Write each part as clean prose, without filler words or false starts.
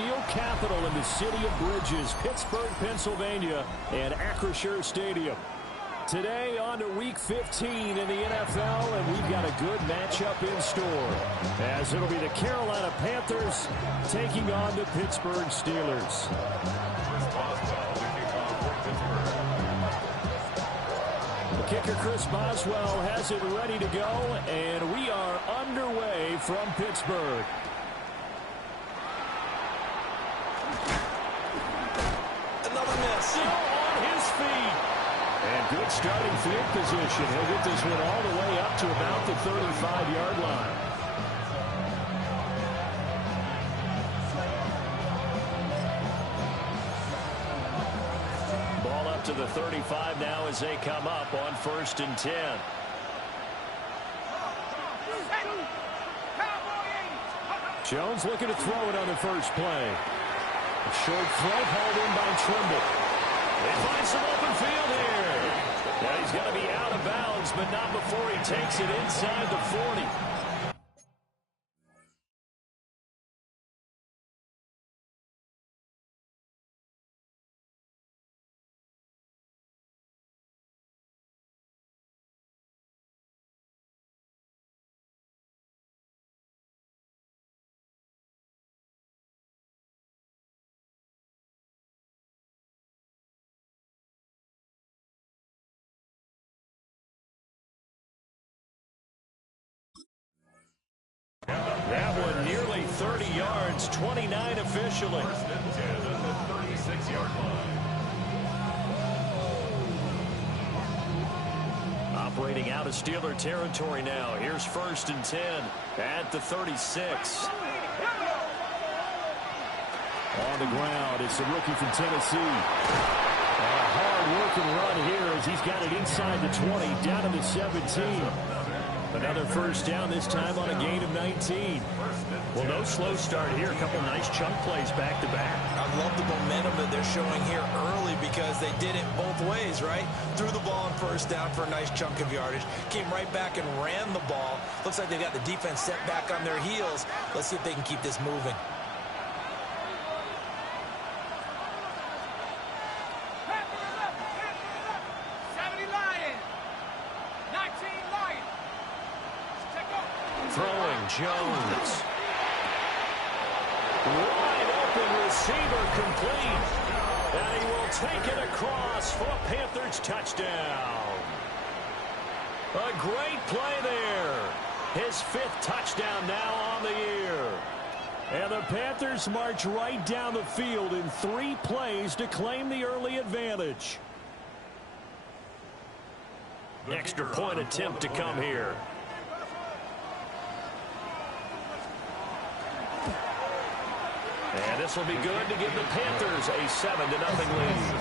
steel capital in the city of bridges, Pittsburgh, Pennsylvania, and Acrisure Stadium. Today on to Week 15 in the NFL, and we've got a good matchup in store, as it'll be the Carolina Panthers taking on the Pittsburgh Steelers. The kicker, Chris Boswell, has it ready to go, and we are underway from Pittsburgh. Another miss. Still on his feet. And good starting field position. He'll get this one all the way up to about the 35-yard line. Ball up to the 35 now as they come up on 1st and 10. Jones looking to throw it on the first play. A short throw hauled in by Trimble. They find some open field here. Now he's going to be out of bounds, but not before he takes it inside the 40. That one nearly 30 yards, 29 officially. 1st and 10 at the 36-yard line. Operating out of Steeler territory now. Here's 1st and 10 at the 36. On the ground, it's the rookie from Tennessee. A hard-working run here as he's got it inside the 20, down to the 17. Another first down, this time on a gain of 19. Well, no slow start here. A couple nice chunk plays back-to-back. I love the momentum that they're showing here early because they did it both ways, right? Threw the ball on 1st down for a nice chunk of yardage. Came right back and ran the ball. Looks like they got the defense set back on their heels. Let's see if they can keep this moving. Throwing Jones. Wide open receiver complete. And he will take it across for a Panthers touchdown. A great play there. His 5th touchdown now on the year. And the Panthers march right down the field in 3 plays to claim the early advantage. Extra point attempt to come here. And this will be good to give the Panthers a 7-0 lead.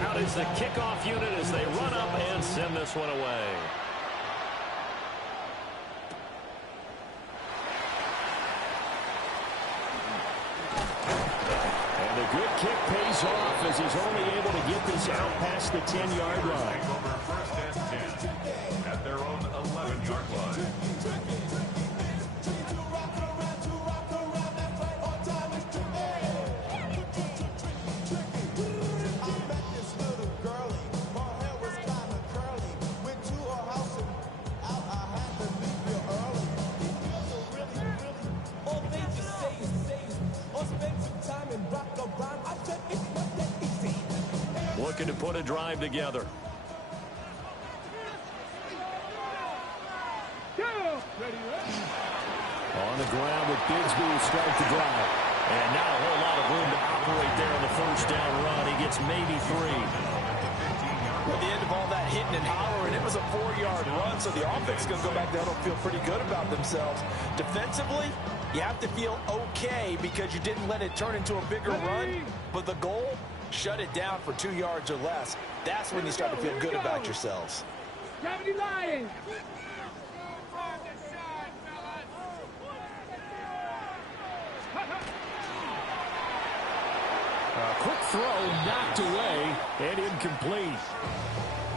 Out is the kickoff unit as they run up and send this one away. Good kick pays off as he's only able to get this out past the 10-yard line. Over 1st and 10 at their own 11-yard line. Looking to put a drive together. On the ground with Bigsby to start the drive. And not a whole lot of room to operate there on the 1st down run. He gets maybe 3. At the end of all that hitting and hollering, it was a 4-yard run, so the offense is going to go back down and feel pretty good about themselves. Defensively, you have to feel okay because you didn't let it turn into a bigger run, but the goal, shut it down for 2 yards or less. That's when you start to feel good about yourselves. Gravity Lions! throw knocked away and incomplete.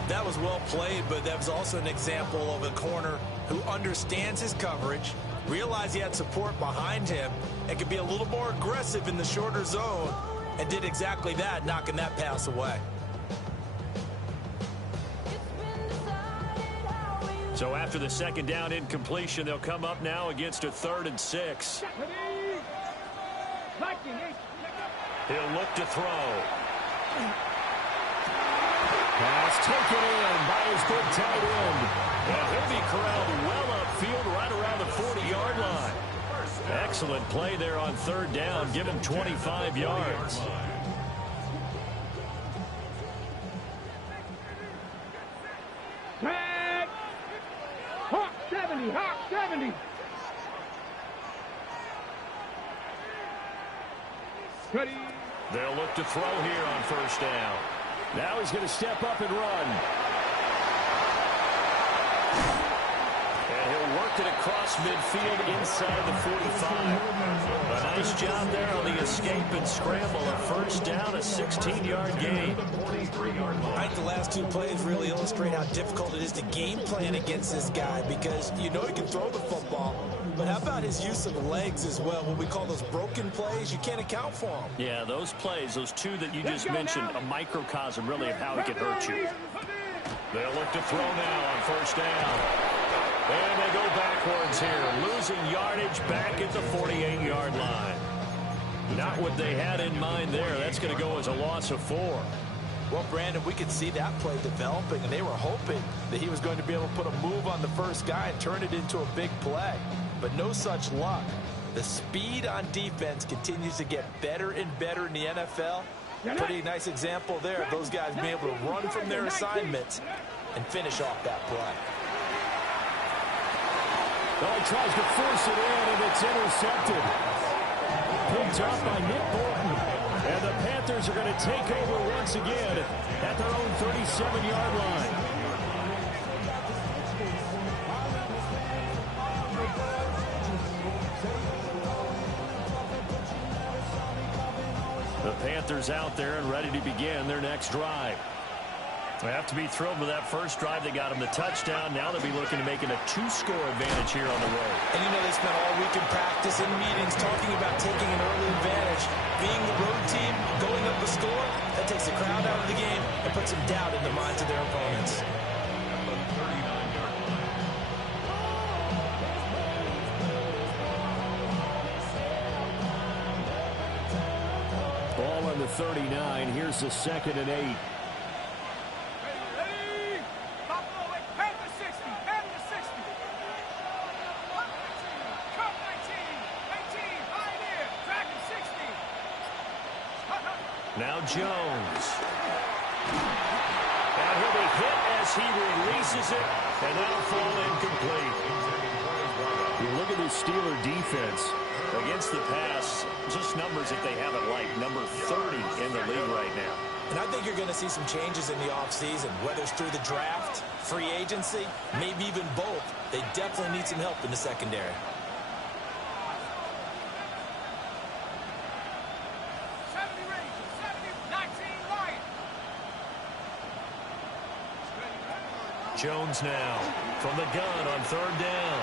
That was well played, but that was also an example of a corner who understands his coverage, realized he had support behind him, and could be a little more aggressive in the shorter zone, and did exactly that, knocking that pass away. So after the second down incompletion, they'll come up now against a 3rd and 6. He'll look to throw. Pass taken in by his good tight end. And he'll be corralled well upfield right around the 40-yard line. Excellent play there on 3rd down. Give him 25 yards. Hawk 70, Hawk 70. Ready. They'll look to throw here on 1st down. Now he's going to step up and run. And he'll work it across midfield inside the 45. A nice job there on the escape and scramble. A 1st down, a 16-yard gain. I think the last 2 plays really illustrate how difficult it is to game plan against this guy, because you know he can throw the football, but how about his use of legs as well? What we call those broken plays, you can't account for them. Yeah, those plays, those 2 that you just mentioned, a microcosm really of how he can hurt you. They'll look to throw now on 1st down. And they go backwards here, losing yardage back at the 48-yard line. Not what they had in mind there. That's going to go as a loss of 4. Well, Brandon, we could see that play developing, and they were hoping that he was going to be able to put a move on the first guy and turn it into a big play. But no such luck. The speed on defense continues to get better and better in the NFL. Pretty nice example there of those guys being able to run from their assignments and finish off that play. Well, he tries to force it in, and it's intercepted. Picked up by Nick Bolton. And the Panthers are going to take over once again at their own 37-yard line. The Panthers out there and ready to begin their next drive. They have to be thrilled with that first drive. They got them the touchdown. Now they'll be looking to make it a 2-score advantage here on the road. And you know they spent all week in practice and meetings talking about taking an early advantage. Being the road team, going up the score, that takes the crowd out of the game and puts some doubt in the minds of their opponents. Ball on the 39. Here's the 2nd and 8. Now Jones. And he'll be hit as he releases it, and that'll fall incomplete. You look at this Steeler defense against the pass, just numbers that they haven't liked. Number 30 in the league right now. And I think you're going to see some changes in the offseason, whether it's through the draft, free agency, maybe even both. They definitely need some help in the secondary. Jones now from the gun on 3rd down.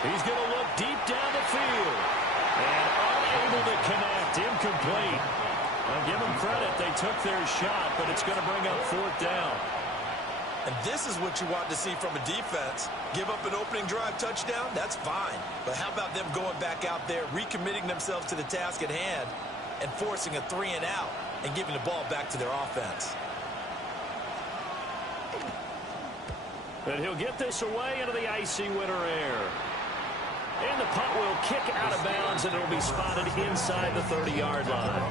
He's going to look deep down the field. And unable to connect. Incomplete. I'll give them credit. They took their shot, but it's going to bring up 4th down. And this is what you want to see from a defense. Give up an opening drive touchdown, that's fine. But how about them going back out there, recommitting themselves to the task at hand, and forcing a 3-and-out and giving the ball back to their offense. And he'll get this away into the icy winter air. And the punt will kick out of bounds, and it'll be spotted inside the 30-yard line.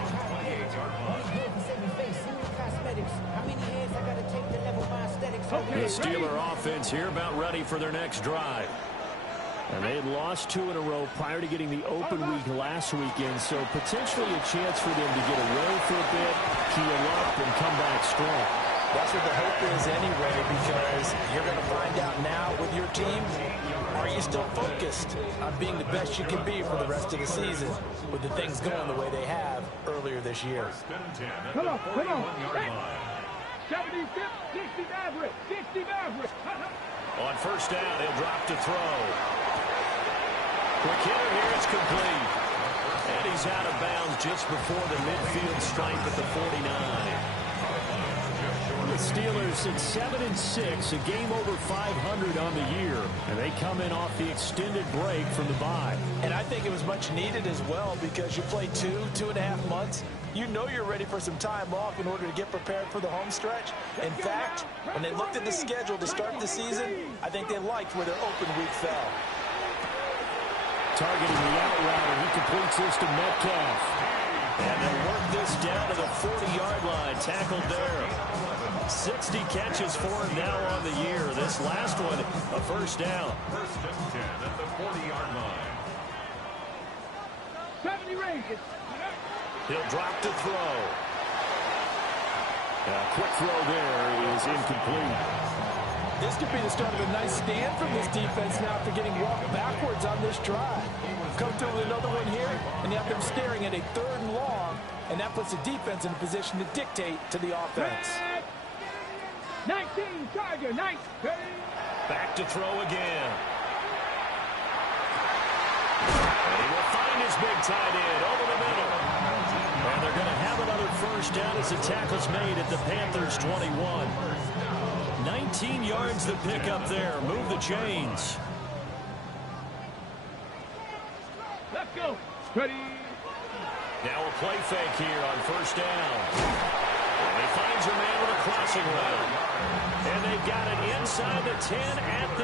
The Steeler offense here about ready for their next drive. And they had lost 2 in a row prior to getting the open week last weekend, so potentially a chance for them to get away for a bit, heal up, and come back strong. That's what the hope is anyway, because you're going to find out now with your team, are you still focused on being the best you can be for the rest of the season with the things going the way they have earlier this year? Come on. 70, 60 average, 60 average. On first down, he'll drop to throw. Quick hitter here, it's complete. And he's out of bounds just before the midfield stripe at the 49. The Steelers at 7-6, a game over 500 on the year, and they come in off the extended break from the bye. And I think it was much needed as well because you play 2.5 months. You know you're ready for some time off in order to get prepared for the home stretch. In fact, when they looked at the schedule to start the season, I think they liked where their open week fell. Targeting the out route, and he completes this to Metcalf. And they'll work this down to the 40-yard line, tackled there. 60 catches for him now on the year. This last one, a first down. First and 10 at the 40-yard line. 70 ranges. He'll drop to throw. A quick throw there is incomplete. This could be the start of a nice stand from this defense now after getting walked backwards on this drive. Come through with another one here, and you have them staring at a 3rd and long, and that puts the defense in a position to dictate to the offense. 19, Tiger, 19. Back to throw again. And he will find his big tight end over the middle. And they're going to have another first down as the tackle's made at the Panthers' 21. 19 yards to pick up there. Move the chains. Let's go. Ready. Now a play fake here on first down. And he finds a man with a crossing route. And they've got it inside the 10 at the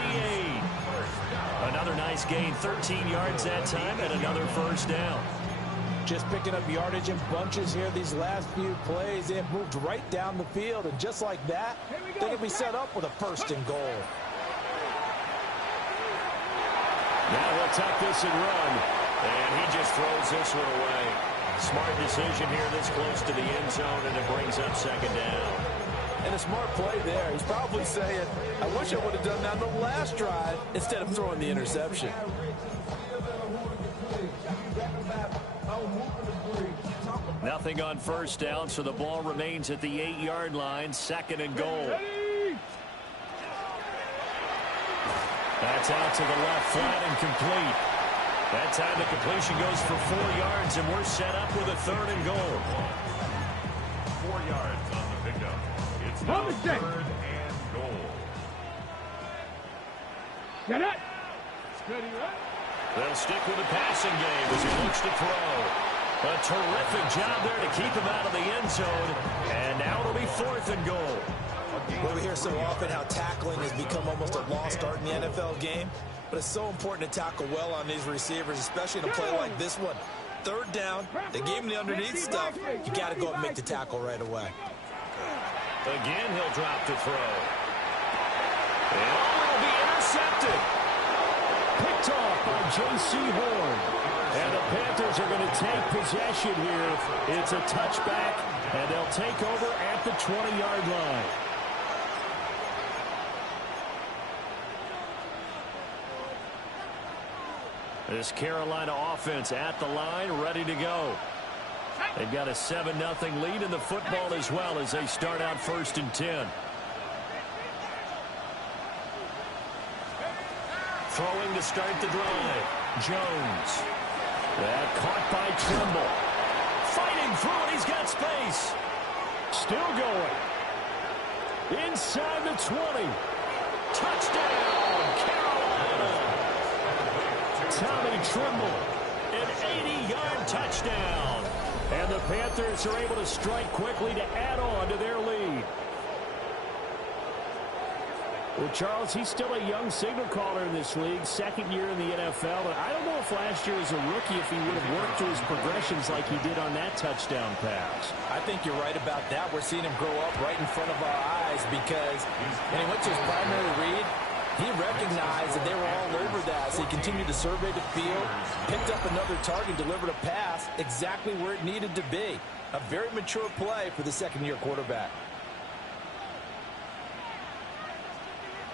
8. Another nice gain, 13 yards that time, and another first down. Just picking up yardage in bunches here these last few plays. They have moved right down the field, and just like that, they can be set up with a 1st and goal. Now he'll tuck this and run, and he just throws this one away. Smart decision here this close to the end zone, and it brings up 2nd down. And a smart play there. He's probably saying, I wish I would have done that on the last drive instead of throwing the interception. Nothing on first down, so the ball remains at the 8-yard line, 2nd and goal. That's out to the left, flat and complete. That time the completion goes for 4 yards, and we're set up with a 3rd and goal. 4 yards on the pickup. It's now 3rd and goal. Get it. Ready, right? They'll stick with the passing game as he looks to throw. A terrific job there to keep him out of the end zone. And now it'll be 4th and goal. Well, we hear so often how tackling has become almost a lost art in the NFL game. But it's so important to tackle well on these receivers, especially in a play like this one. 3rd down, they gave him the underneath stuff. You got to go and make the tackle right away. Again, he'll drop to throw. And will be intercepted. Picked off by J.C. Horn. And the Panthers are going to take possession here. It's a touchback, and they'll take over at the 20-yard line. This Carolina offense at the line, ready to go. They've got a 7-0 lead in the football as well as they start out 1st and 10. Throwing to start the drive. Jones. That caught by Trimble. Fighting through it. He's got space. Still going. Inside the 20. Touchdown, Carolina. Tommy Trimble. An 80-yard touchdown. And the Panthers are able to strike quickly to add on to their lead. Well, Charles, he's still a young signal caller in this league, 2nd year in the NFL. And I don't know if last year as a rookie if he would have worked through his progressions like he did on that touchdown pass. I think you're right about that. We're seeing him grow up right in front of our eyes because when he went to his primary read, he recognized that they were all over that. So he continued to survey the field, picked up another target, delivered a pass exactly where it needed to be. A very mature play for the 2nd-year quarterback.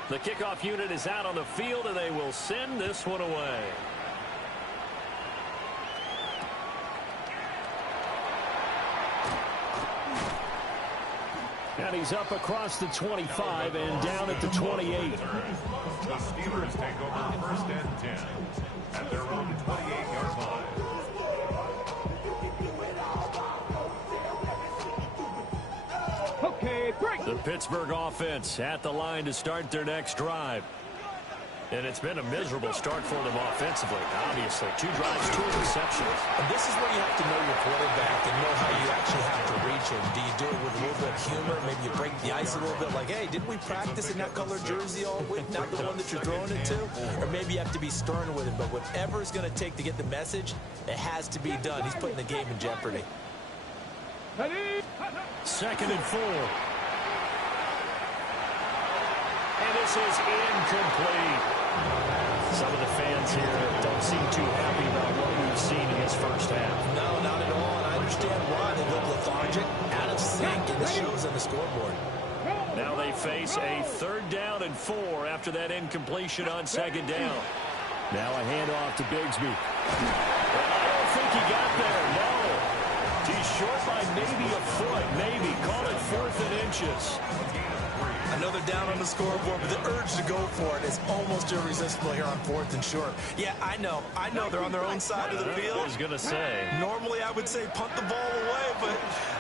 The kickoff unit is out on the field, and they will send this one away. And he's up across the 25 and down at the 28. The Steelers take over first and 10 at their own 28-yard line. Okay, break. The Pittsburgh offense at the line to start their next drive. And it's been a miserable start for them offensively. Obviously, 2 drives, 2 interceptions. And this is where you have to know your quarterback and know how you actually have to reach him. Do you do it with a little bit of humor? Maybe you break the ice a little bit like, hey, didn't we practice in that colored jersey all week, not the one that you're throwing it to? Or maybe you have to be stern with him. But whatever it's going to take to get the message, it has to be done. He's putting the game in jeopardy. Second and 4. And this is incomplete. Some of the fans here don't seem too happy about what we've seen in this first half. No, not at all. And I understand why. They look lethargic, out of sync, and it shows on the scoreboard. Now they face a 3rd down and 4 after that incompletion on 2nd down. Now a handoff to Bigsby. I don't think he got there, no. He's short by maybe a foot, maybe. Call it 4th and inches. I know they're down on the scoreboard, but the urge to go for it is almost irresistible here on 4th and short. Yeah, I know they're on their own side of the field. I was going to say. Normally I would say punt the ball away, but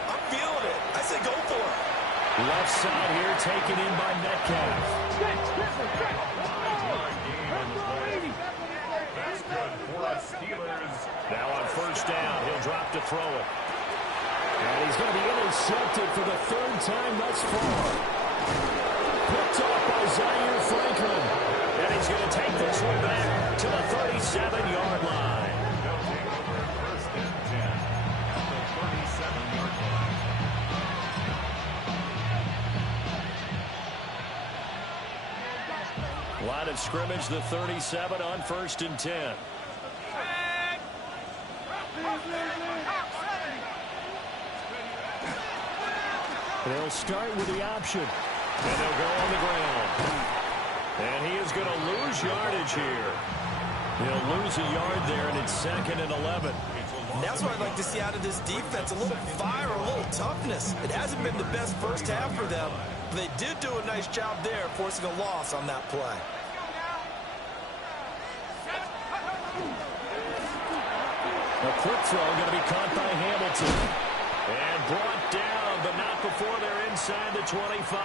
I'm feeling it. I say go for it. Left side here taken in by Metcalf. That's good for the Steelers. Now on 1st down, he'll drop to throw it. And he's going to be intercepted for the 3rd time thus far. Picked off by Zaire Franklin. And he's going to take this one back to the 37-yard line. They'll take over first and 10 at the 37-yard line. Line of scrimmage, the 37 on 1st and 10. They'll start with the option. And they'll go on the ground. And he is going to lose yardage here. He'll lose a yard there, and it's 2nd and 11. And that's what I'd like to see out of this defense, a little fire, a little toughness. It hasn't been the best first half for them, but they did do a nice job there, forcing a loss on that play. A quick throw going to be caught by Hamilton. And brought down, but not before they're inside the 25.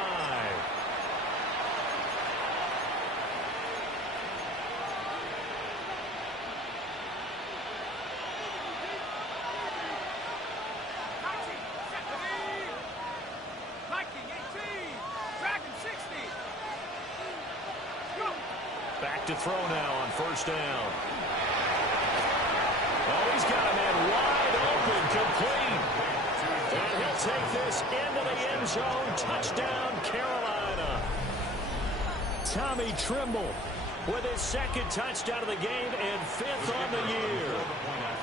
Back to throw now on 1st down. Oh, he's got a man wide open, complete. And he'll take this into the end zone. Touchdown, Carolina. Tommy Trimble with his 2nd touchdown of the game and 5th on the year.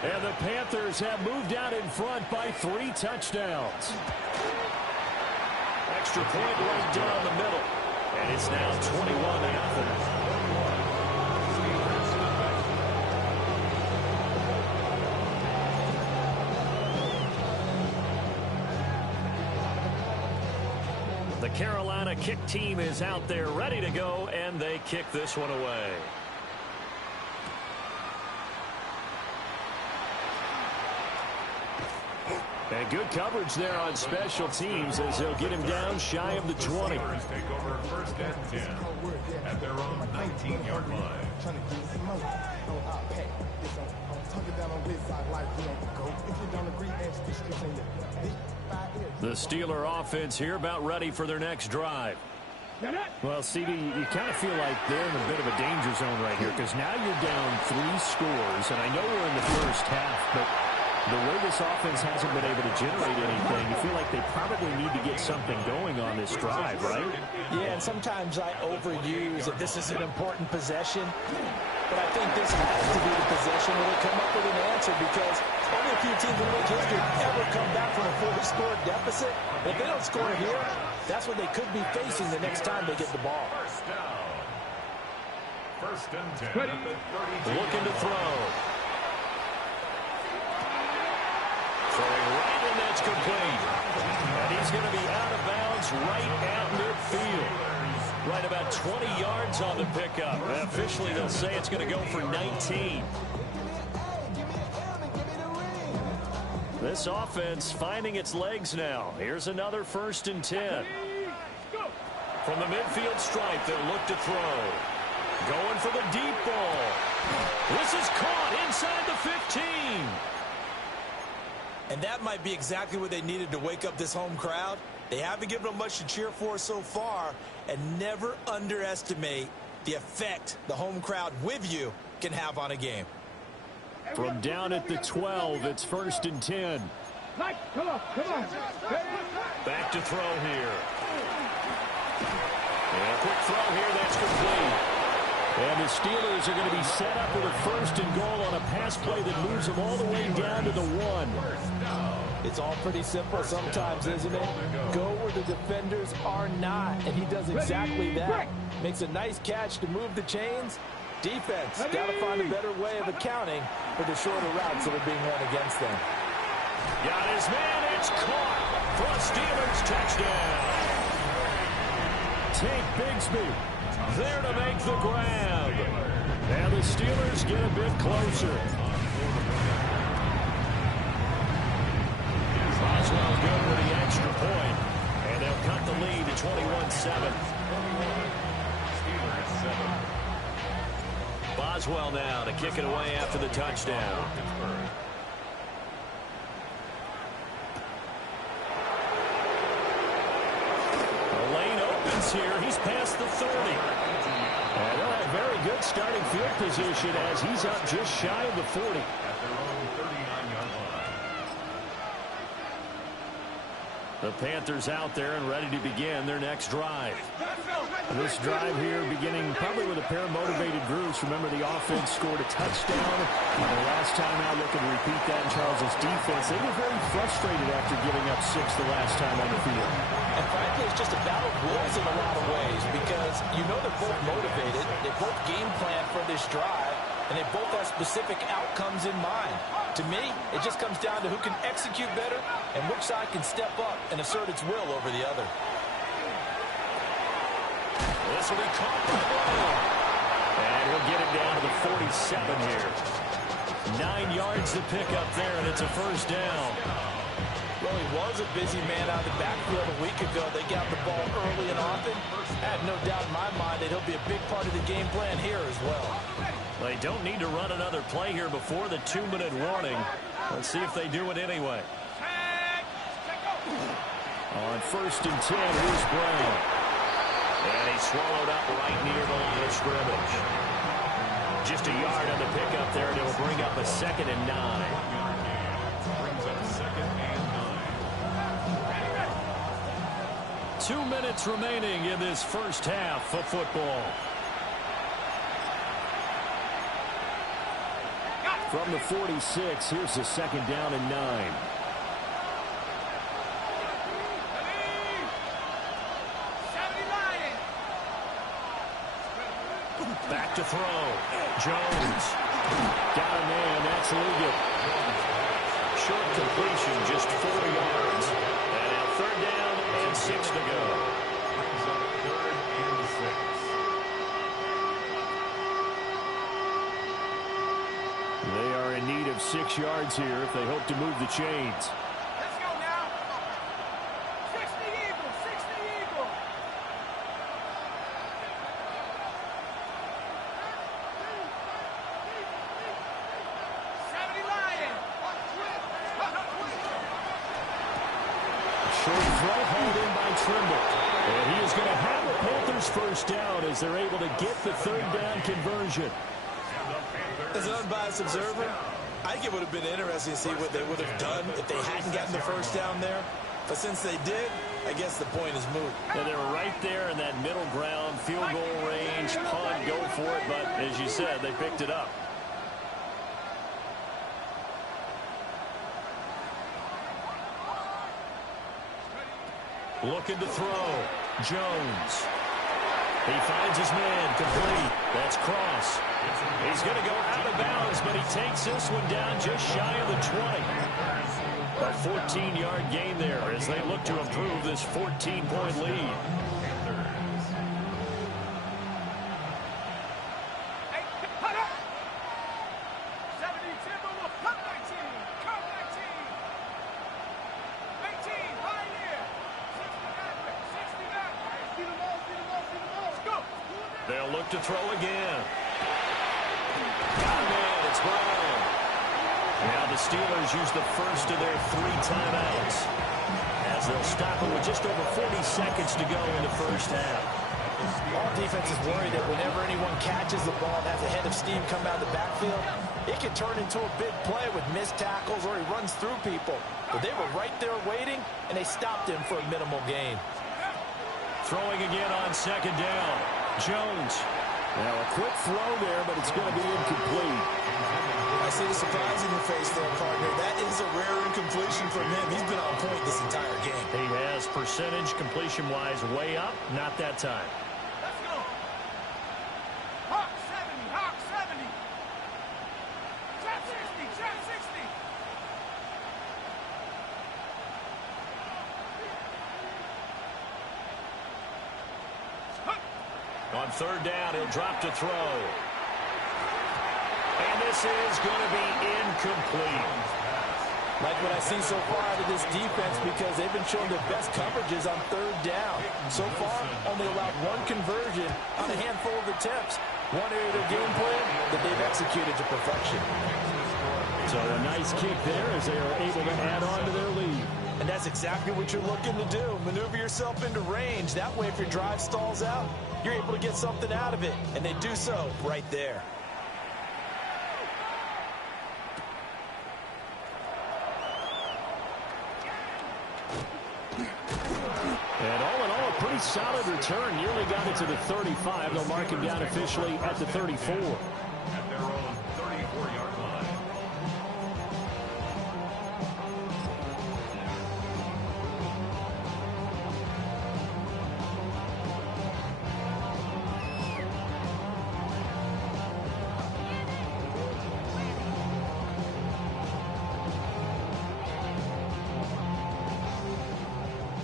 And the Panthers have moved out in front by 3 touchdowns. Extra point right down the middle. And it's now 21-0. The Carolina kick team is out there ready to go, and they kick this one away. And good coverage there on special teams as they'll get him down shy of the 20. Steelers take over first and 10 at their own 19-yard line. The Steeler offense here about ready for their next drive. Well, CD, you kind of feel like they're in a bit of a danger zone right here because now you're down 3 scores, and I know we're in the first half, but the way this offense hasn't been able to generate anything, you feel like they probably need to get something going on this drive, right? Yeah, and sometimes I overuse that this is an important possession, but I think this has to be the possession where they come up with an answer because only a few teams in league history ever come back from a 4-score deficit. If they don't score here, that's what they could be facing the next time they get the ball. First down. First and 10 Ready. at the 32. Looking to throw. Throwing right, and that's complete. And he's going to be out of bounds right at midfield. Right about 20 yards on the pickup. And officially, they'll say it's going to go for 19. This offense finding its legs now. Here's another first and 10. From the midfield stripe, they'll look to throw. Going for the deep ball. This is caught inside the 15. And that might be exactly what they needed to wake up this home crowd. They haven't given them much to cheer for so far, and never underestimate the effect the home crowd with you can have on a game. From down at the 12, it's first and 10. Come on. Back to throw here. And a quick throw here, that's complete. And the Steelers are going to be set up with a first and goal on a pass play that moves them all the way down to the 1. It's all pretty simple sometimes, isn't it? Go where the defenders are not, and he does exactly that. Makes a nice catch to move the chains. Defense got to find a better way of accounting for the shorter routes that are being run against them. Got his man, it's caught for a Steelers touchdown. Tank Bigsby there to make the grab. And the Steelers get a bit closer. Boswell good with the extra point. And they'll cut the lead to 21-7. Boswell now to kick it away after the touchdown. The lane opens here. He's past the 30. And they'll have very good starting field position as he's up just shy of the 40. At their own 39-yard line. The Panthers out there and ready to begin their next drive. This drive here beginning probably with a pair of motivated groups. Remember, the offense scored a touchdown. And the last time out, looking to repeat that in Charles' defense. They were very frustrated after giving up 6 the last time on the field. And frankly, it's just a battle of wills in a lot of ways because you know they're both motivated. They both game plan for this drive, and they both have specific outcomes in mind. To me, it just comes down to who can execute better and which side can step up and assert its will over the other. This will be caught by Brown. And he'll get it down to the 47 here. 9 yards to pick up there, and it's a first down. Well, he was a busy man out of the backfield a week ago. They got the ball early and often. I have no doubt in my mind that he'll be a big part of the game plan here as well. They don't need to run another play here before the 2-minute warning. Let's see if they do it anyway. On first and 10, here's Brown. And he's swallowed up right near the line of scrimmage. Just a yard on the pickup there, and it'll bring up a 2nd and 9. Brings up 2nd and 9. 2 minutes remaining in this first half of football. From the 46, here's the 2nd down and 9. Back to throw. Jones. Got a man. That's Ligon. Short completion, just 4 yards. And now 3rd down and 6 to go. Brings up 3rd and 6. They are in need of 6 yards here if they hope to move the chains. Let's go now. 60 Eagle, 60 Eagle. Short throw hauled in by Trimble. And he is going to have the Panthers first down as they're able to get the 3rd down conversion. As an unbiased observer, I think it would have been interesting to see what they would have done if they hadn't gotten the first down there. But since they did, I guess the point is moot. And they were right there in that middle ground, field goal range, punt, go for it. But as you said, they picked it up. Looking to throw. Jones. He finds his man, complete. That's Cross. He's going to go out of bounds, but he takes this one down just shy of the 20. A 14-yard gain there as they look to improve this 14-point lead. They'll look to throw again. Got him in. It's Brown. Now the Steelers use the first of their 3 timeouts as they'll stop it with just over 40 seconds to go in the first half. Our defense is worried that whenever anyone catches the ball and has a head of steam come out of the backfield, it can turn into a big play with missed tackles or he runs through people. But they were right there waiting, and they stopped him for a minimal gain. Throwing again on second down. Jones. Now a quick throw there, but it's going to be incomplete. I see the surprise in your face there, partner. That is a rare incompletion from him. He's been on point this entire game. He has percentage completion-wise way up. Not that time. Let's go. Hawk 70, Hawk 70. Trap 60, Trap 60. On third down, he'll drop to throw. And this is going to be incomplete. Like what I've seen so far out of this defense because they've been showing their best coverages on third down. So far, only allowed 1 conversion on a handful of attempts. One area of their game plan that they've executed to perfection. So a nice kick there as they are able to add on to their lead. And that's exactly what you're looking to do. Maneuver yourself into range. That way, if your drive stalls out, you're able to get something out of it. And they do so right there. And all in all, a pretty solid return. Nearly got it to the 35. They'll mark him down officially at the 34. At their own 34-yard line.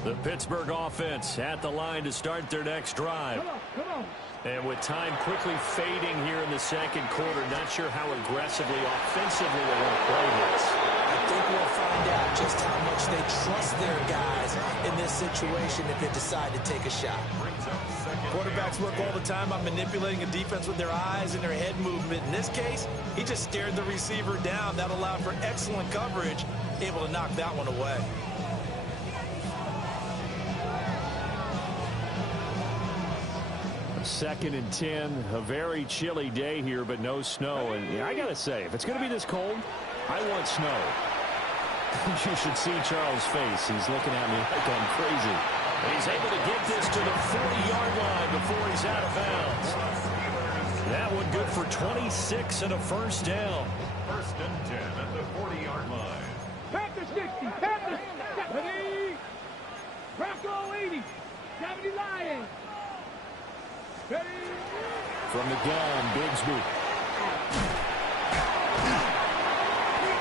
The Pittsburgh offense at the line to start their next drive. Come on. And with time quickly fading here in the second quarter, not sure how aggressively, offensively they want to play this. I think we'll find out just how much they trust their guys in this situation if they decide to take a shot. Quarterbacks work all the time on manipulating a defense with their eyes and their head movement. In this case, he just stared the receiver down. That allowed for excellent coverage, able to knock that one away. Second and 10, a very chilly day here, but no snow. And I got to say, if it's going to be this cold, I want snow. You should see Charles' face. He's looking at me like I'm crazy. He's able to get this to the 40-yard line before he's out of bounds. That one good for 26 and a first down. First and 10 at the 40-yard line. Panthers 60, Panthers 70. Bronco 80, 70 Lions. Ready? From the gun, Bigsby.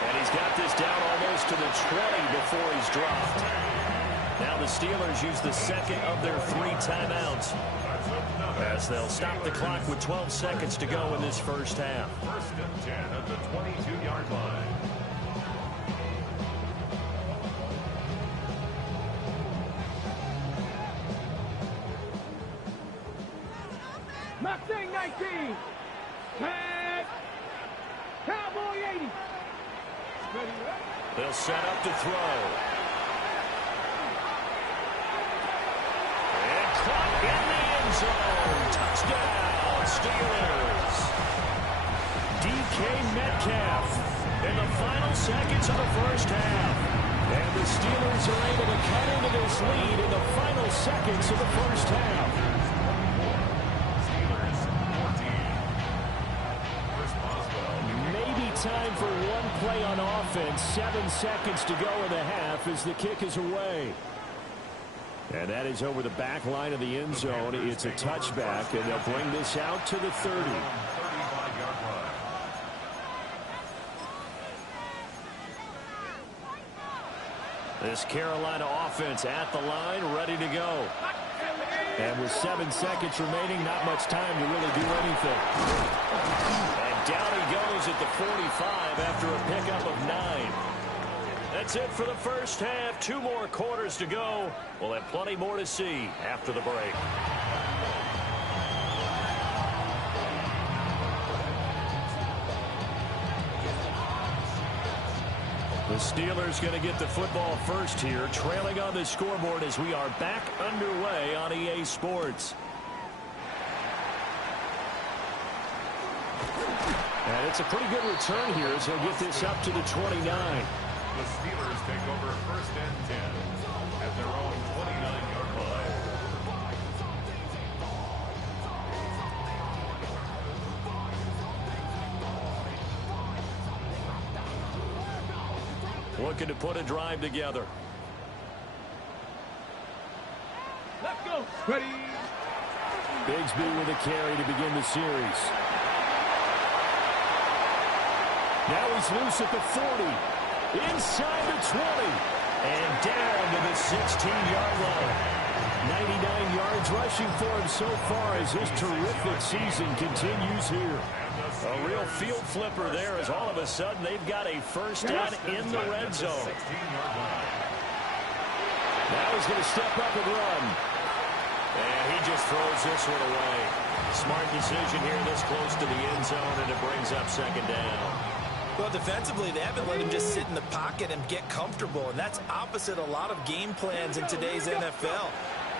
And he's got this down almost to the 20 before he's dropped. Now the Steelers use the second of their 3 timeouts as they'll stop the clock with 12 seconds to go in this first half. First and 10 at the 22-yard line. Mustang 19. Tag. Cowboy 80. Ready? They'll set up to throw. And caught in the end zone. Touchdown, Steelers. DK Metcalf in the final seconds of the first half. And the Steelers are able to cut into this lead in the final seconds of the first half. Time for one play on offense. 7 seconds to go in the half as the kick is away. And that is over the back line of the end zone. It's a touchback, and they'll bring this out to the 30. 35-yard line. This Carolina offense at the line, ready to go. And with 7 seconds remaining, not much time to really do anything. And down he goes at the 45 after a pickup of 9. That's it for the first half. 2 more quarters to go. We'll have plenty more to see after the break. The Steelers going to get the football first here, trailing on the scoreboard as we are back underway on EA Sports. And it's a pretty good return here as he'll get this up to the 29. The Steelers take over first and 10 at their own 29-yard line. Looking to put a drive together. Let's go. Ready. Bigsby with a carry to begin the series. Now he's loose at the 40. Inside the 20. And down to the 16-yard line. 99 yards rushing for him so far as his terrific season continues here. A real field flipper there as all of a sudden they've got a first down in the red zone. Now he's going to step up and run. And he just throws this one away. Smart decision here this close to the end zone, and it brings up second down. Well, defensively, they haven't let him just sit in the pocket and get comfortable, and that's opposite a lot of game plans in today's NFL.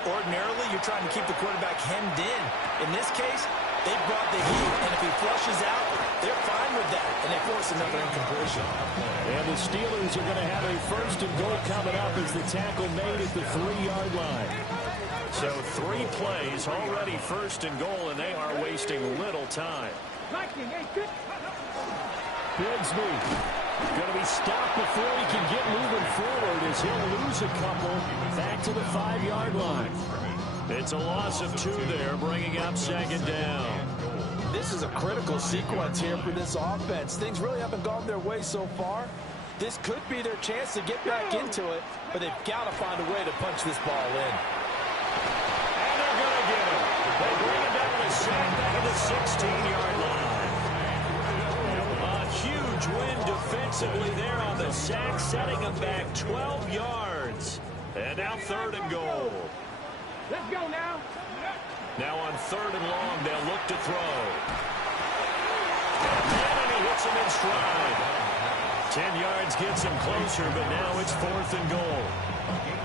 Ordinarily, you're trying to keep the quarterback hemmed in. In this case, they brought the heat, and if he flushes out, they're fine with that, and they force another incompletion. And the Steelers are going to have a first and goal coming up as the tackle made at the 3-yard line. So 3 plays already first and goal, and they are wasting little time. Bigsby going to be stopped before he can get moving forward as he'll lose a couple back to the 5-yard line. It's a loss of 2 there, bringing up second down. This is a critical sequence here for this offense. Things really haven't gone their way so far. This could be their chance to get back into it, but they've got to find a way to punch this ball in. And they're going to get him. They bring it down to sack back at the 16-yard line. A huge win defensively there on the sack, setting them back 12 yards. And now 3rd and goal. Let's go now. Now on 3rd and long, they'll look to throw. And he hits him in stride. 10 yards gets him closer, but now it's 4th and goal.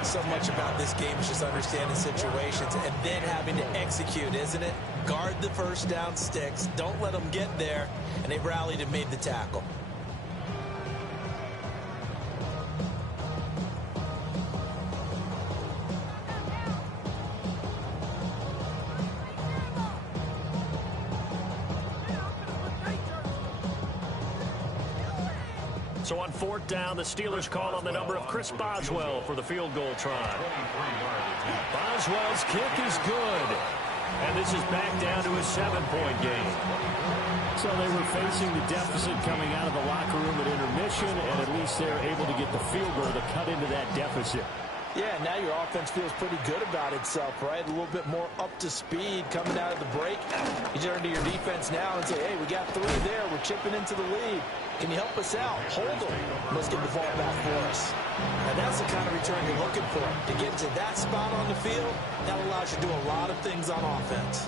So much about this game is just understanding situations and then having to execute, isn't it? Guard the first down sticks. Don't let them get there. And they rallied and made the tackle. So on 4th down, the Steelers call on the number of Chris Boswell for the field goal try. Boswell's kick is good. And this is back down to a 7-point game. So they were facing the deficit coming out of the locker room at intermission, and at least they're able to get the field goal to cut into that deficit. Yeah, now your offense feels pretty good about itself, right? A little bit more up to speed coming out of the break. You turn to your defense now and say, hey, we got 3 there. We're chipping into the lead. Can you help us out? Hold them. Let's get the ball back for us. And that's the kind of return you're looking for. To get to that spot on the field, that allows you to do a lot of things on offense.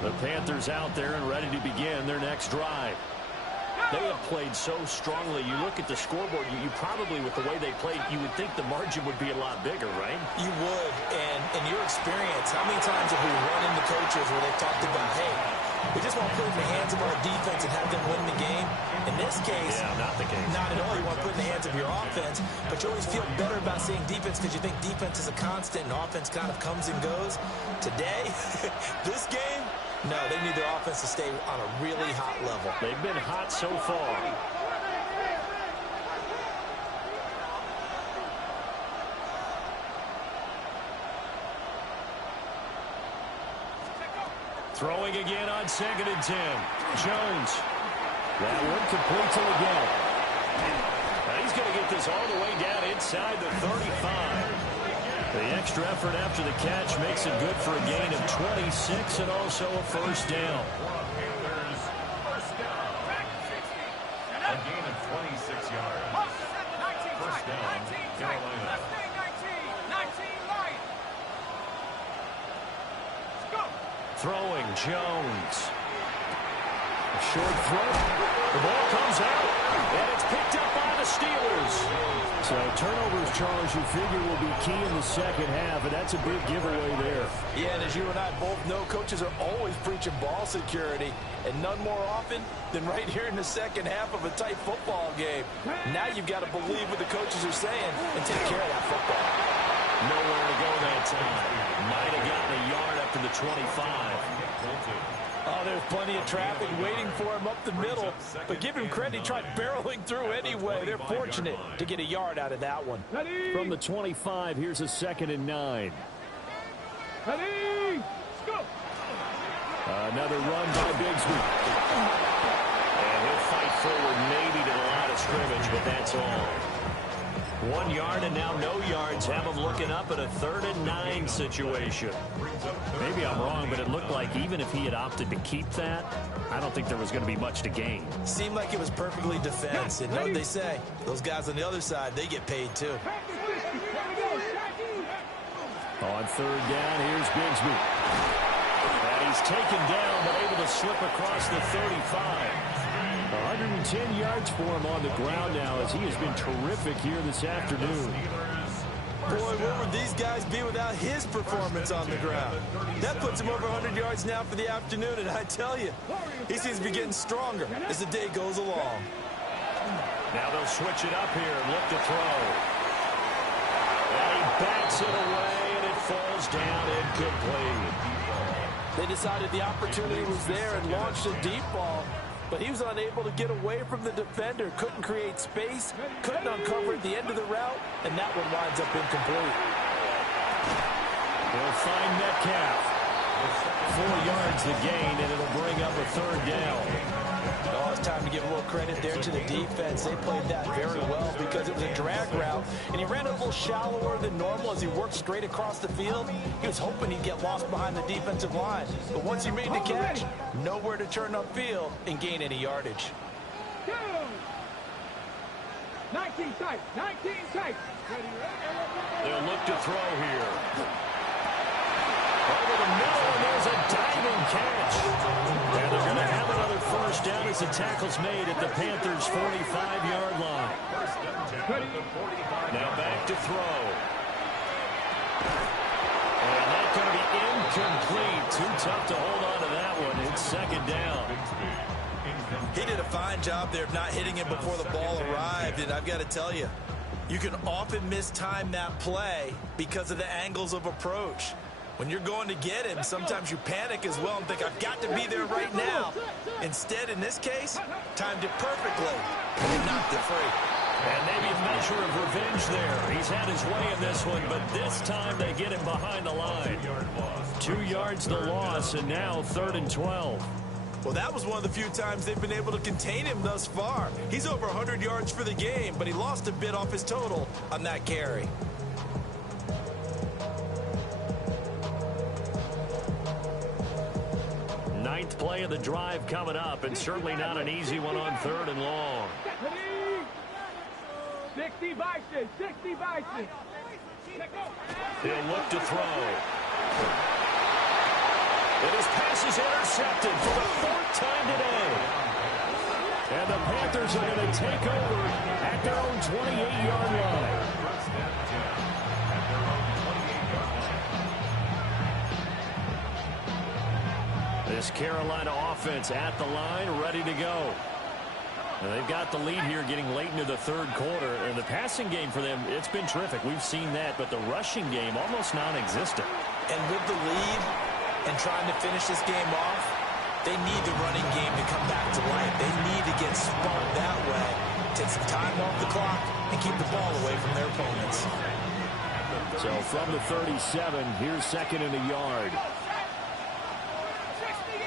The Panthers out there and ready to begin their next drive. They have played so strongly. You look at the scoreboard, you probably, with the way they played, you would think the margin would be a lot bigger, right? You would. And in your experience, how many times have we run into coaches where they've talked about, hey, we just want to put it in the hands of our defense and have them win the game? In this case, yeah, not the case. Not at all. You want to put it in the hands of your offense, but you always feel better about saying defense because you think defense is a constant and offense kind of comes and goes. Today, this game, no, they need their offense to stay on a really hot level. They've been hot so far. Throwing again on 2nd and 10. Jones. That one completes him again. Now he's going to get this all the way down inside the 35. The extra effort after the catch makes it good for a gain of 26 and also a first down. A gain of 26 yards. First down, Carolina. Throwing, Jones. A short throw. The ball comes out, and it's picked up by the Steelers. So turnovers, Charles, you figure will be key in the second half, and that's a big giveaway there. Yeah, and as you and I both know, coaches are always preaching ball security, and none more often than right here in the second half of a tight football game. Now you've got to believe what the coaches are saying and take care of that football. Nowhere to go that time. Might have gotten a yard up to the 25. Oh, there's plenty of traffic waiting for him up the middle. But give him credit, he tried barreling through anyway. They're fortunate to get a yard out of that one. From the 25, here's a 2nd and 9. Another run by Bigsby. And he'll fight forward maybe to the line of scrimmage, but that's all. 1 yard and now no yards have him looking up at a 3rd and 9 situation. Maybe I'm wrong, but it looked like even if he had opted to keep that, I don't think there was going to be much to gain. Seemed like it was perfectly defense. And you know what they say? Those guys on the other side, they get paid too. On 3rd down, here's Bigsby. And he's taken down, but able to slip across the 35. 110 yards for him on the ground now as he has been terrific here this afternoon. Boy, where would these guys be without his performance on the ground? That puts him over 100 yards now for the afternoon, and I tell you, he seems to be getting stronger as the day goes along. Now they'll switch it up here and look to throw. And he bats it away, and it falls down incomplete. They decided the opportunity was there and launched a deep ball, but he was unable to get away from the defender, couldn't create space, couldn't uncover at the end of the route, and that one winds up incomplete. They'll find Metcalf. 4 yards the gain, and it'll bring up a 3rd down. Oh, it's time to give a little credit there to the defense. They played that very well because it was a drag route, and he ran a little shallower than normal as he worked straight across the field. He was hoping he'd get lost behind the defensive line, but once he made the catch, nowhere to turn upfield and gain any yardage. 19 tight, 19 tight. They'll look to throw here. Over the middle, and there's a diving catch. And they're going to have another first down as the tackle's made at the Panthers' 45-yard line. Now back to throw. And that's going to be incomplete. Too tough to hold on to that one. It's 2nd down. He did a fine job there of not hitting him before the ball arrived, and I've got to tell you, you can often mistime that play because of the angles of approach. When you're going to get him, sometimes you panic as well and think, I've got to be there right now. Instead, in this case, timed it perfectly and knocked it free. And maybe a measure of revenge there. He's had his way in this one, but this time they get him behind the line. 2 yards the loss, and now 3rd and 12. Well, that was one of the few times they've been able to contain him thus far. He's over 100 yards for the game, but he lost a bit off his total on that carry. Ninth play of the drive coming up, and certainly not an easy one on 3rd and long. 60 Bison, 60 Bison. He'll look to throw. And his pass is intercepted for the 4th time today. And the Panthers are going to take over at their own 28-yard line. This Carolina offense at the line, ready to go. And they've got the lead here getting late into the 3rd quarter. And the passing game for them, it's been terrific. We've seen that, but the rushing game almost non-existent. And with the lead and trying to finish this game off, they need the running game to come back to life. They need to get spun that way, take some time off the clock, and keep the ball away from their opponents. So from the 37, here's 2nd and a yard. 60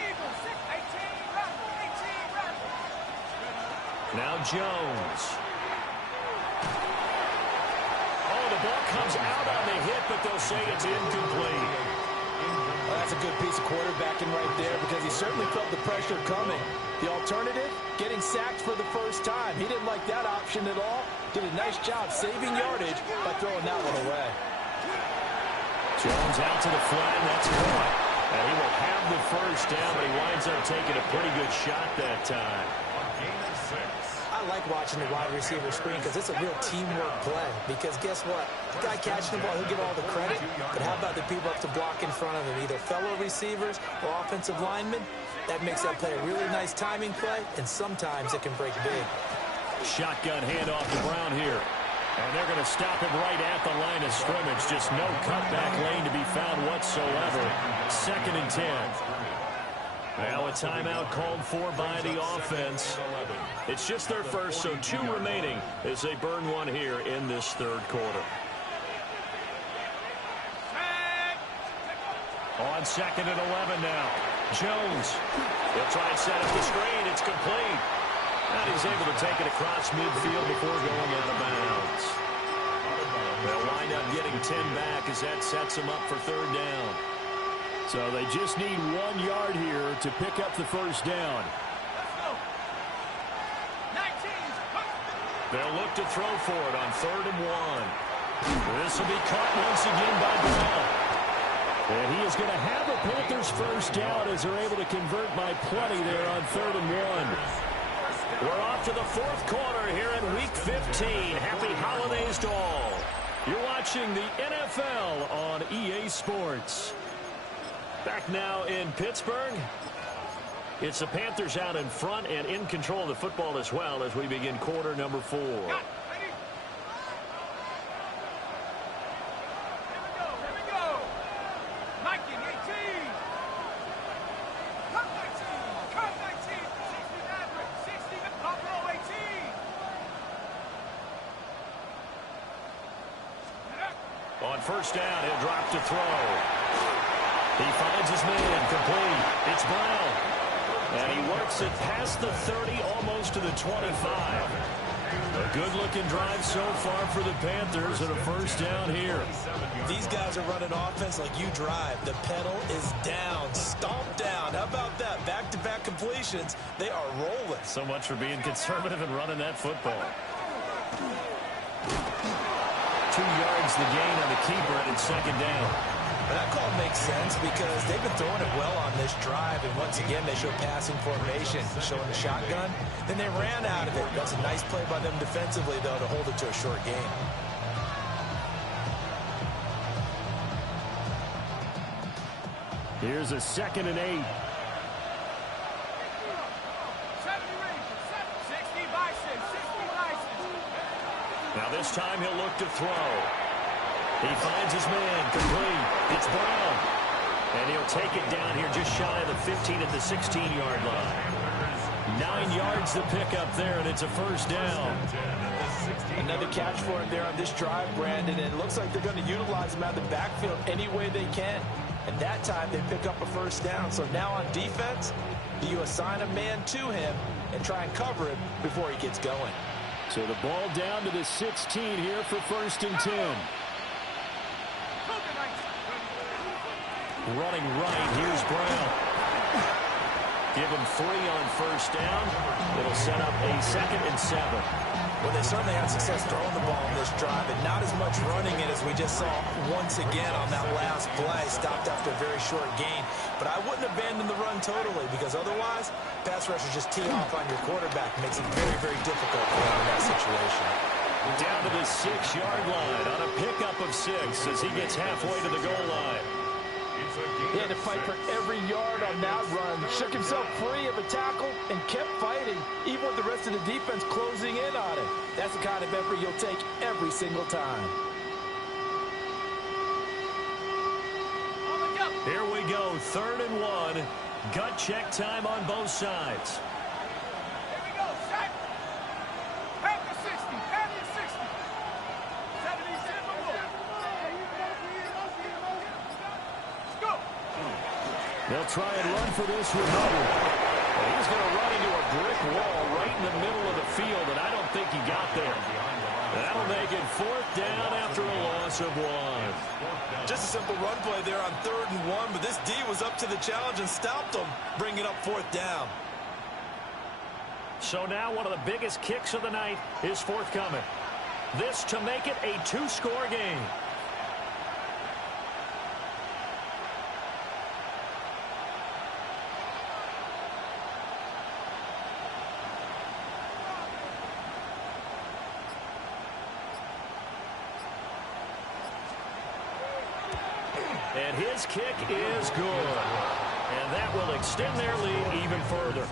Now Jones. Oh, the ball comes out on the hit, but they'll say it's incomplete. Well, that's a good piece of quarterbacking right there because he certainly felt the pressure coming. The alternative, getting sacked for the first time. He didn't like that option at all. Did a nice job saving yardage by throwing that one away. Jones out to the flat, and that's caught. And he will have the first down, but he winds up taking a pretty good shot that time. I like watching the wide receiver screen because it's a real teamwork play. Because guess what? The guy catching the ball, he'll get all the credit. But how about the people up to block in front of him, either fellow receivers or offensive linemen? That makes that play a really nice timing play, and sometimes it can break big. Shotgun handoff to Brown here. And they're going to stop him right at the line of scrimmage. Just no cutback lane to be found whatsoever. 2nd and 10. Now a timeout called for by the offense. It's just their first, so 2 remaining as they burn one here in this 3rd quarter. On 2nd and 11 now. Jones. He'll try and set up the screen. It's complete. And he's able to take it across midfield before going out of bounds. They'll wind up getting 10 back as that sets them up for 3rd down. So they just need 1 yard here to pick up the first down. They'll look to throw for it on 3rd and 1. This will be caught once again by Brown. And he is going to have the Panthers first down as they're able to convert by plenty there on 3rd and 1. We're off to the 4th quarter here in Week 15. Happy holidays to all. You're watching the NFL on EA Sports. Back now in Pittsburgh. It's the Panthers out in front and in control of the football as well as we begin quarter number 4. On first down, he'll drop to throw. He finds his man, complete. It's Brown. And he works it past the 30, almost to the 25. A good-looking drive so far for the Panthers and a first down here. These guys are running offense like you drive. The pedal is down, stomped down. How about that? Back-to-back completions. They are rolling. So much for being conservative and running that football. 2 yards the gain on the keeper, and it's 2nd down. But that call makes sense because they've been throwing it well on this drive, and once again they show passing formation, showing the shotgun. Then they ran out of it. That's a nice play by them defensively, though, to hold it to a short gain. Here's a 2nd and 8. Now this time he'll look to throw. He finds his man, complete. It's Brown. And he'll take it down here just shy of the 15 at the 16-yard line. 9 yards to pick up there, and it's a first down. Another catch for him there on this drive, Brandon, and it looks like they're going to utilize him out of the backfield any way they can. And that time they pick up a first down. So now on defense, do you assign a man to him and try and cover him before he gets going? So the ball down to the 16 here for 1st and 10. Running right, here's Brown. Give him 3 on first down. It'll set up a 2nd and 7. Well, they certainly had success throwing the ball on this drive, and not as much running it as we just saw once again on that last play. Stopped after a very short gain. But I wouldn't abandon the run totally, because otherwise, pass rushers just tee off on your quarterback. It makes it very, very difficult for him in that situation. Down to the 6-yard line on a pickup of 6 as he gets halfway to the goal line. He had to fight for every yard on that run. Shook himself free of a tackle and kept fighting, even with the rest of the defense closing in on him. That's the kind of effort you'll take every single time. Here we go, 3rd and 1. Gut check time on both sides. Here we go, set. Pat the 60, pat the 60. 77. Let's go. They'll try and run for this with Hubbard. He's going to run into a brick wall right in the middle of the field. offensive one. Just a simple run play there on 3rd and 1, but this D was up to the challenge and stopped them, bringing up 4th down. So now one of the biggest kicks of the night is forthcoming. This to make it a 2-score game. And his kick is good. And that will extend their lead even further.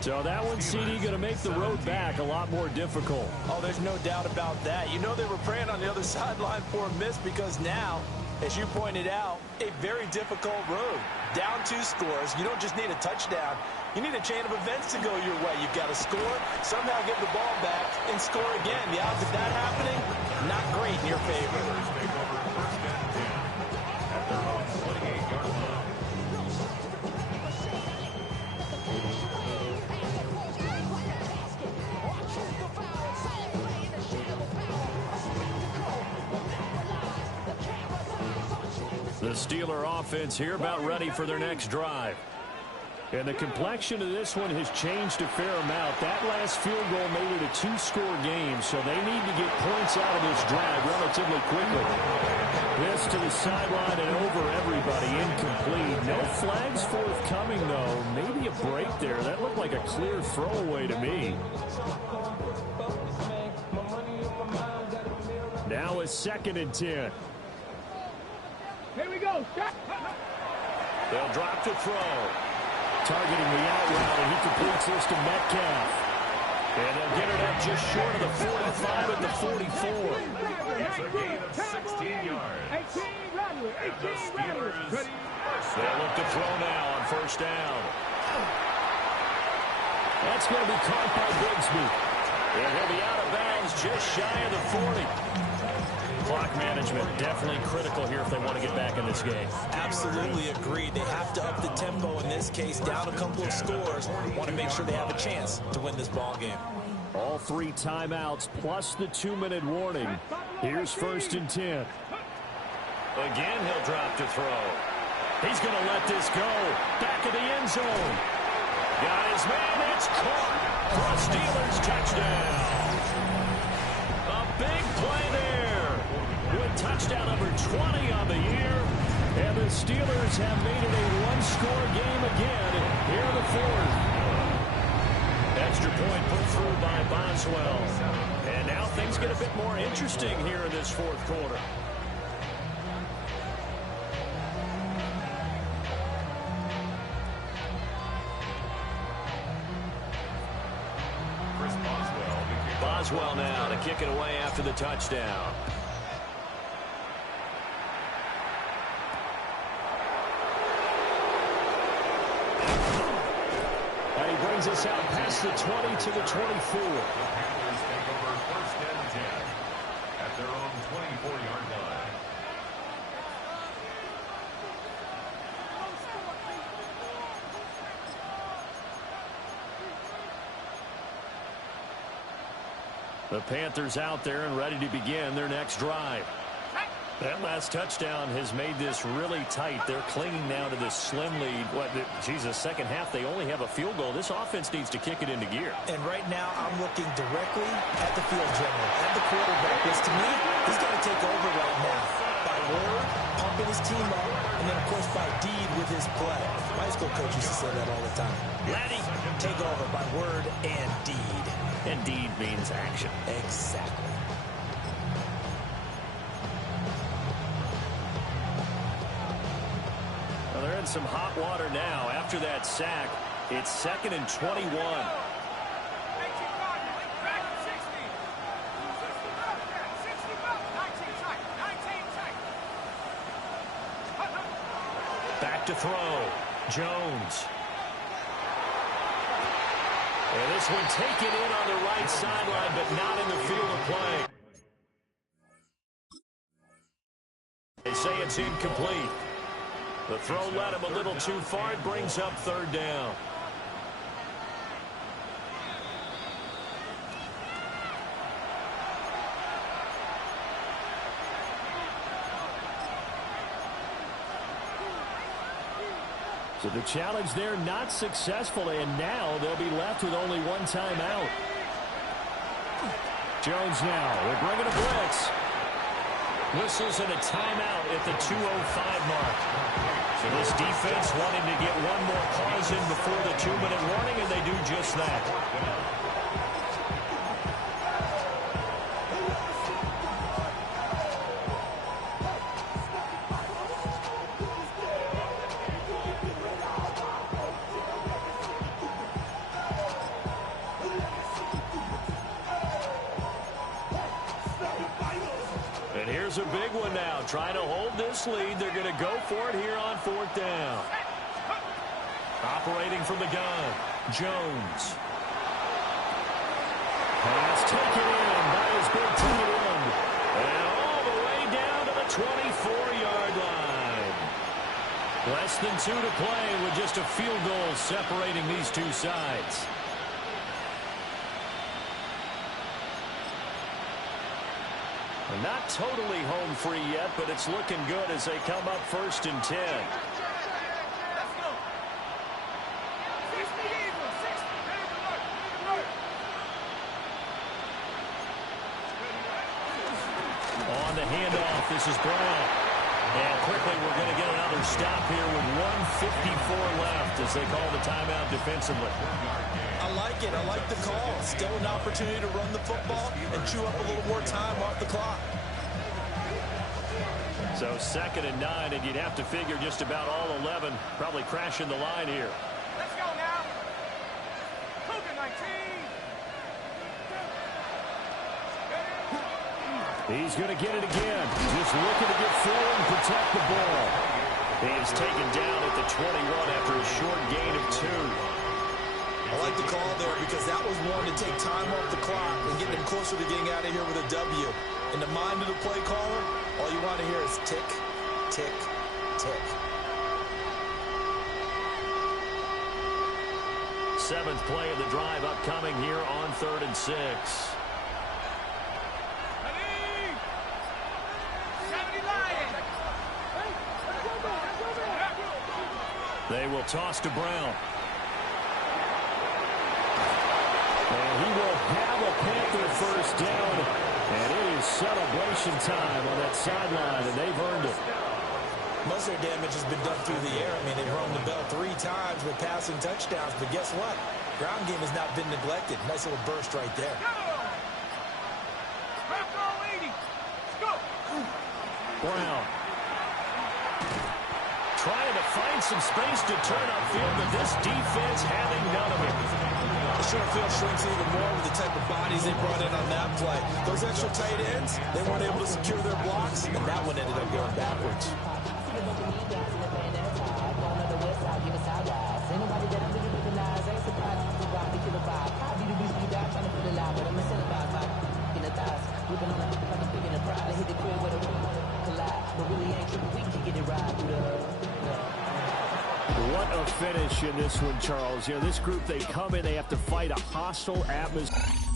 So that one, CD, going to make the road back a lot more difficult. Oh, there's no doubt about that. You know they were praying on the other sideline for a miss because now, as you pointed out, a very difficult road. Down 2 scores. You don't just need a touchdown. You need a chain of events to go your way. You've got to score, somehow get the ball back, and score again. The odds of that happening, not great in your favor. The Steeler offense here about ready for their next drive. And the complexion of this one has changed a fair amount. That last field goal made it a 2-score game, so they need to get points out of this drive relatively quickly. This to the sideline and over everybody, incomplete. No flags forthcoming, though. Maybe a break there. That looked like a clear throwaway to me. Now a 2nd and 10. Here we go. They'll drop to throw. Targeting the out route, and he completes this to Metcalf. And they'll get it up just short of the 45 at the 44. It's a gain of 16 yards. 18 rattlers. 18 rattlers. They'll look to throw now on 1st down. That's going to be caught by Bigsby. And he'll be out of bounds just shy of the 40. Clock management definitely critical here if they want to get back in this game. Absolutely agreed. They have to up the tempo in this case, down a couple of scores. Want to make sure they have a chance to win this ball game. All 3 timeouts plus the 2-minute warning. Here's 1st and 10. Again, he'll drop to throw. He's going to let this go. Back of the end zone. Got his man. It's caught for a Steelers touchdown. A big play there. With touchdown number 20 on the year. And the Steelers have made it a 1-score game again here in the 4th. Extra point put through by Boswell. And now things get a bit more interesting here in this 4th quarter. Boswell now to kick it away after the touchdown. Brings us out past the 20 to the 24. Panthers take over 1st and 10 at their own 24-yard line. The Panthers out there and ready to begin their next drive. That last touchdown has made this really tight. They're clinging now to this slim lead. Second half, they only have a field goal. This offense needs to kick it into gear. And right now, I'm looking directly at the field general, at the quarterback. Because to me, he's got to take over right now. By word, pumping his team up, and then, of course, by deed with his play. My high school coach used to say that all the time. Laddie, take over by word and deed. And deed means action. Exactly. They're in some hot water now. After that sack, it's 2nd and 21. Back to throw. Jones. And this one taken in on the right sideline, but not in the field of play. They say it's incomplete. The throw led him a little too far. It brings up 3rd down. So the challenge there not successful, and now they'll be left with only one timeout. Jones now. They're bringing a blitz. Whistles and a timeout at the 2:05 mark. So this defense wanting to get one more pause in before the 2-minute warning, and they do just that. And here's a big one now. Trying to hold this lead. They're going to go for it here on 4th down. Operating from the gun, Jones. Pass taken in by his big tight end. And all the way down to the 24-yard line. Less than 2 to play with just a field goal separating these two sides. Not totally home free yet, but it's looking good as they come up 1st and 10. Let's go. 60 Eagles, 60. Ready to work. On the handoff, this is Brown. And quickly we're going to get another stop here with 1:54 left as they call the timeout defensively. I like it. I like the call. Still an opportunity to run the football and chew up a little more time off the clock. So 2nd and 9, and you'd have to figure just about all 11 probably crashing the line here. Let's go now. Cougar 19. He's going to get it again. Just looking to get forward and protect the ball. He is taken down at the 21 after a short gain of 2. I like the call there because that was one to take time off the clock and get them closer to getting out of here with a W. In the mind of the play caller, all you want to hear is tick, tick, tick. 7th play of the drive upcoming here on 3rd and 6. 70 Lions. They will toss to Brown. And he will have a Panther 1st down. And it is celebration time on that sideline, and they've earned it. Most of their damage has been done through the air. I mean, they've rung the bell 3 times with passing touchdowns. But guess what? Ground game has not been neglected. Nice little burst right there. Crack roll 80. Let's go. Brown. Trying to find some space to turn upfield, but this defense having none of it. The short field shrinks even more with the type of bodies they brought in on that play. Those extra tight ends, they weren't able to secure their blocks, and that one ended up going backwards. What a finish in this one, Charles. You know, this group, they come in, they have to fight a hostile atmosphere.